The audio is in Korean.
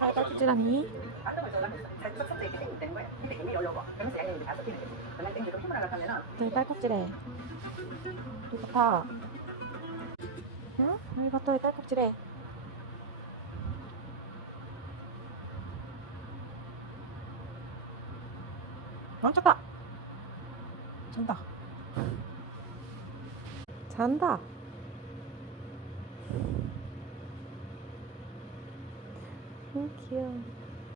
딸꾹질하니? 네, 딸꾹질해. 이거다. 응? 이거다, 왜 딸꾹질해? 멈췄다. 잔다. 잔다. 귀여워.